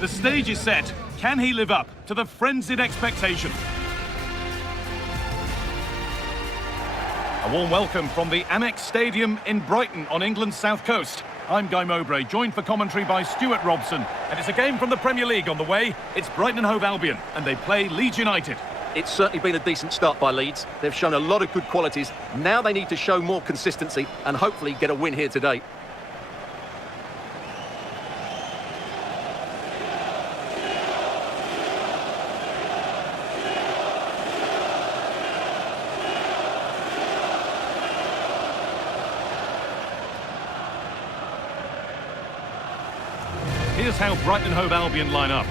The stage is set. Can he live up to the frenzied expectation? A warm welcome from the Amex Stadium in Brighton on England's south coast. I'm Guy Mowbray, joined for commentary by Stuart Robson. And it's a game from the Premier League on the way. It's Brighton and Hove Albion, and they play Leeds United. It's certainly been a decent start by Leeds. They've shown a lot of good qualities. Now they need to show more consistency and hopefully get a win here today. Here's how Brighton and Hove Albion line up.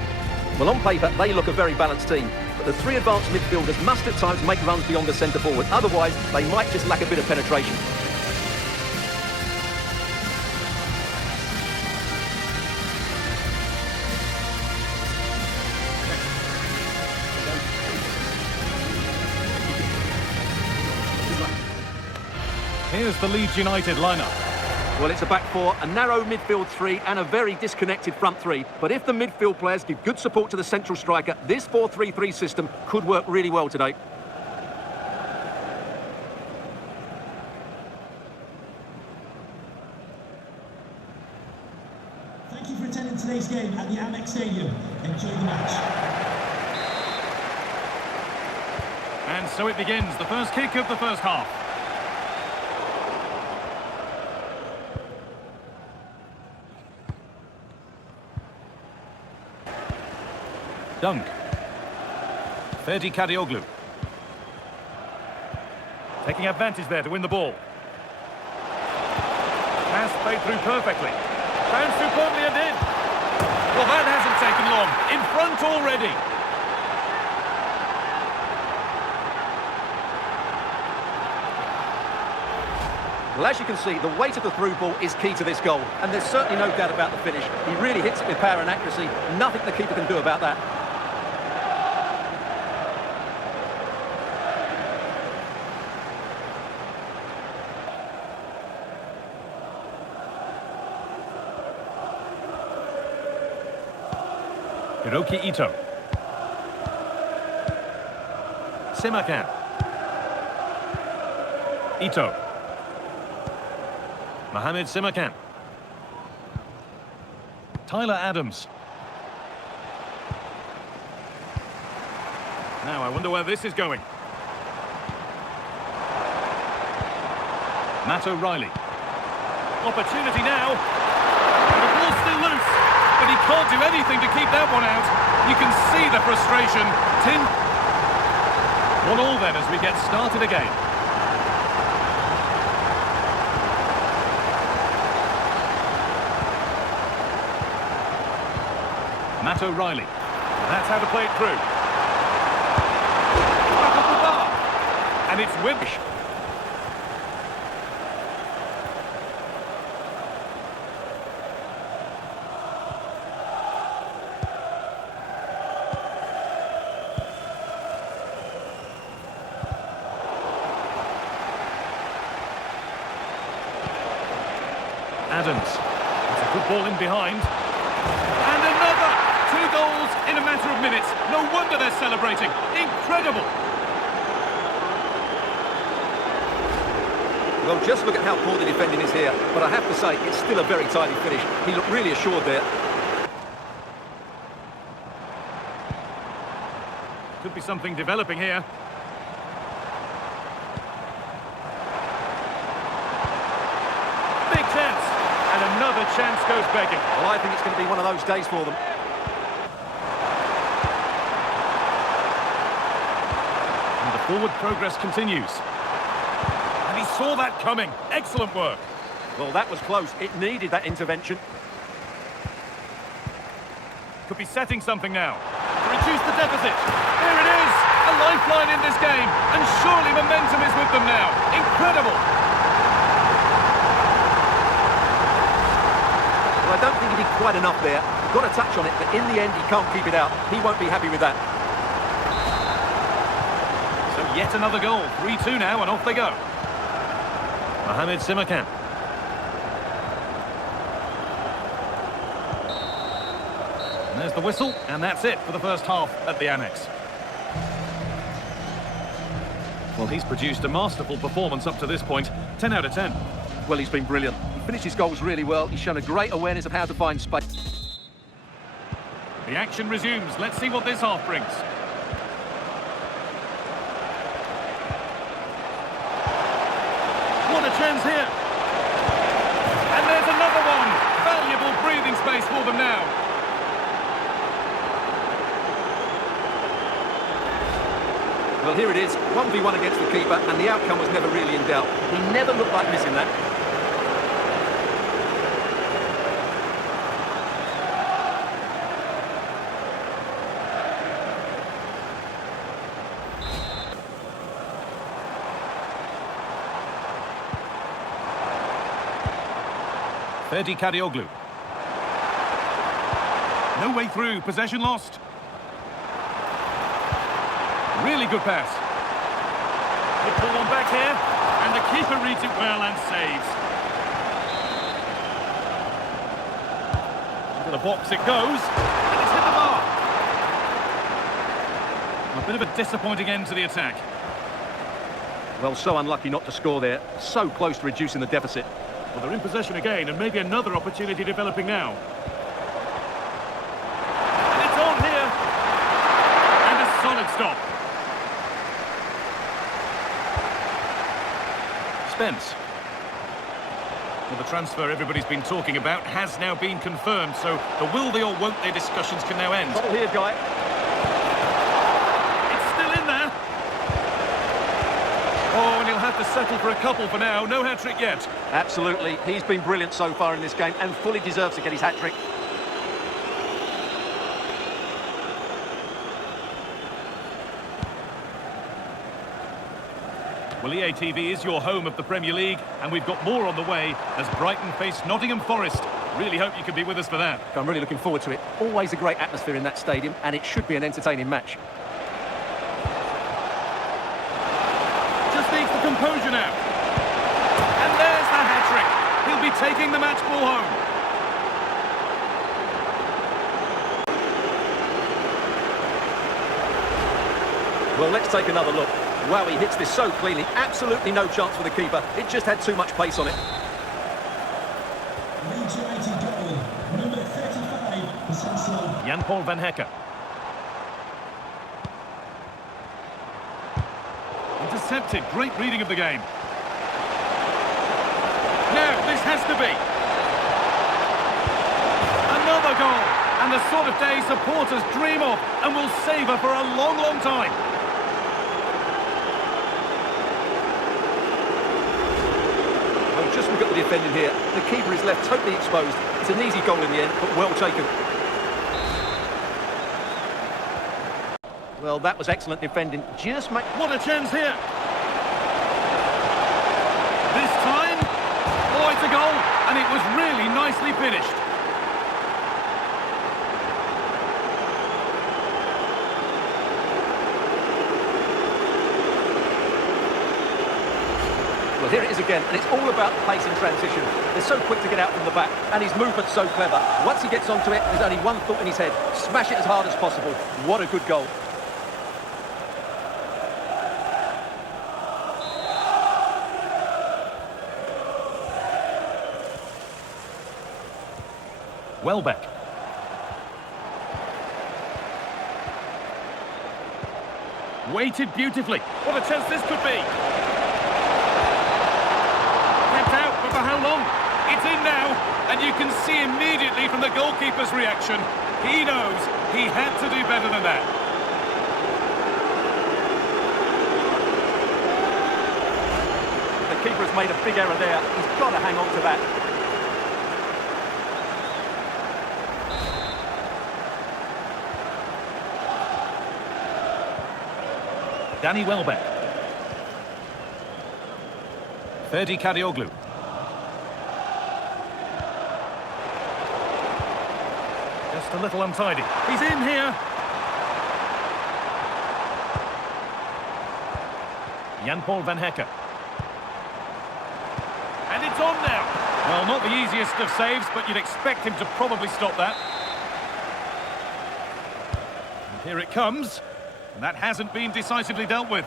Well, on paper, they look a very balanced team. But the three advanced midfielders must at times make runs beyond the centre forward. Otherwise, they might just lack a bit of penetration. Here's the Leeds United lineup. Well, it's a back four, a narrow midfield three and a very disconnected front three. But if the midfield players give good support to the central striker, this 4-3-3 system could work really well today. Thank you for attending today's game at the Amex Stadium. Enjoy the match. And so it begins, the first kick of the first half. Dunk. Ferdi Kadioglu. Taking advantage there to win the ball. Pass played through perfectly. Found superbly and in. Well, that hasn't taken long. In front already. Well, as you can see, the weight of the through ball is key to this goal. And there's certainly no doubt about the finish. He really hits it with power and accuracy. Nothing the keeper can do about that. Hiroki Ito. Simakan. Ito. Mohamed Simakan. Tyler Adams. Now I wonder where this is going. Matt O'Reilly. Opportunity now. And the ball's still loose. But he can't do anything to keep that one out. You can see the frustration. 1-1 then as we get started again. Matt O'Reilly. That's how to play it through. Back up the bar. And it's Wimbish. Adams. That's a good ball in behind. And another! 2 goals in a matter of minutes. No wonder they're celebrating. Incredible! Well, just look at how poor the defending is here. But I have to say, it's still a very tidy finish. He looked really assured there. Could be something developing here. Big chance. And another chance goes begging. Well, I think it's going to be one of those days for them. And the forward progress continues. And he saw that coming. Excellent work. Well, that was close. It needed that intervention. Could be setting something now. To reduce the deficit. Here it is. A lifeline in this game. And surely momentum is with them now. Incredible. Well, I don't think he did quite enough there. He got a touch on it, but in the end, he can't keep it out. He won't be happy with that. So yet another goal. 3-2 now, and off they go. Mohamed Simakan. And there's the whistle, and that's it for the first half at the Annex. Well, he's produced a masterful performance up to this point. 10 out of 10. Well, he's been brilliant. He finished his goals really well. He's shown a great awareness of how to find space. The action resumes. Let's see what this half brings. What a chance here. And there's another one. Valuable breathing space for them now. Well, here it is, 1v1 against the keeper, and the outcome was never really in doubt. He never looked like missing that. Ferdi Karaoglu. No way through, possession lost. Really good pass. Good pull on back here, and the keeper reads it well and saves. Into the box it goes, and it's hit the bar. A bit of a disappointing end to the attack. Well, so unlucky not to score there. So close to reducing the deficit. Well, they're in possession again, and maybe another opportunity developing now. And it's on here. And a solid stop. Spence. Well, the transfer everybody's been talking about has now been confirmed, so the will they or won't they discussions can now end. Trouble here, Guy. It's still in there. Oh, and he'll have to settle for a couple for now. No hat-trick yet. Absolutely. He's been brilliant so far in this game and fully deserves to get his hat-trick. Well, EA TV is your home of the Premier League, and we've got more on the way as Brighton face Nottingham Forest. Really hope you can be with us for that. I'm really looking forward to it. Always a great atmosphere in that stadium, and it should be an entertaining match. Just needs the composure now. And there's the hat-trick. He'll be taking the match ball home. Well, let's take another look. Wow, he hits this so cleanly. Absolutely no chance for the keeper. It just had too much pace on it. Leeds United goal, number 35, Jan-Paul van Hekke. Intercepted. Great reading of the game. Now, this has to be. Another goal. And the sort of day supporters dream of and will savour for a long, long time. Well, just look at the defending here. The keeper is left totally exposed. It's an easy goal in the end, but well taken. Well, that was excellent defending. Just make... What a chance here. This time, oh, it's a goal, and it was really nicely finished. Well, here it is again, and it's all about pace in transition. They're so quick to get out from the back, and his movement's so clever. Once he gets onto it, there's only one thought in his head. Smash it as hard as possible. What a good goal. Welbeck. Weighted beautifully. What a chance this could be. Kept out, but for how long? It's in now, and you can see immediately from the goalkeeper's reaction, he knows he had to do better than that. The keeper has made a big error there. He's got to hang on to that. Danny Welbeck. Ferdi Karaoglu. Just a little untidy. He's in here. Jan-Paul van Hekke. And it's on now. Well, not the easiest of saves, but you'd expect him to probably stop that. Here it comes. And that hasn't been decisively dealt with.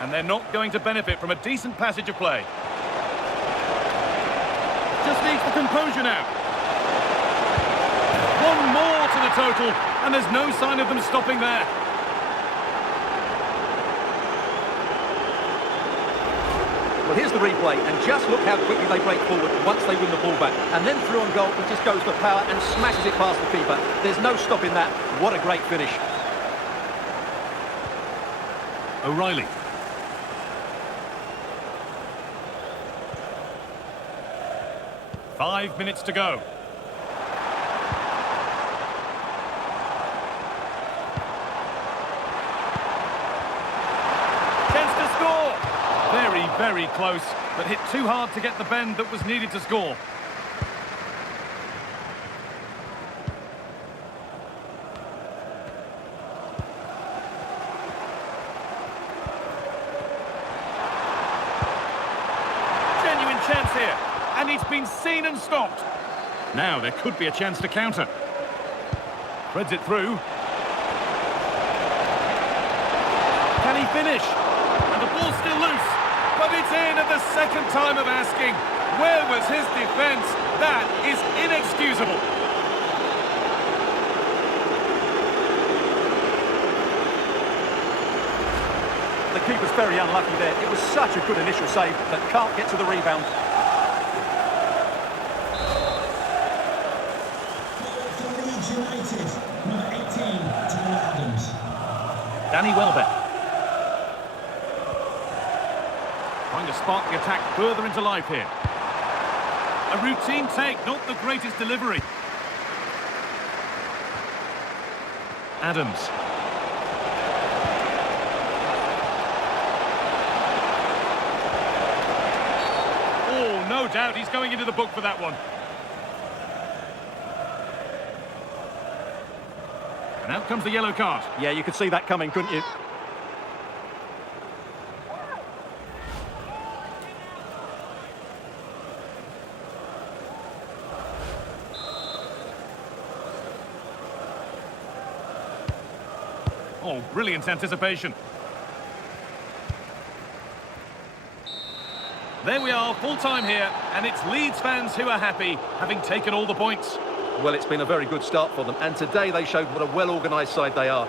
And they're not going to benefit from a decent passage of play. Just needs the composure now. One more to the total, and there's no sign of them stopping there. Well, here's the replay, and just look how quickly they break forward once they win the ball back. And then through on goal, he just goes for power and smashes it past the keeper. There's no stopping that. What a great finish. O'Reilly. Five minutes to go. Chance to score. Very, very close, but hit too hard to get the bend that was needed to score. Genuine chance here. And it's been seen and stopped. Now there could be a chance to counter. Threads it through. Can he finish? And the ball's still loose. But it's in at the second time of asking. Where was his defence? That is inexcusable. The keeper's very unlucky there. It was such a good initial save, but can't get to the rebound. Leeds United, number 18, Adams. Danny Welbeck. Trying to spark the attack further into life here. A routine take, not the greatest delivery. Adams. Oh, no doubt he's going into the book for that one. And out comes the yellow card. Yeah, you could see that coming, couldn't you? Oh, brilliant anticipation. There we are, full time here, and it's Leeds fans who are happy, having taken all the points. Well, it's been a very good start for them, and today they showed what a well-organised side they are.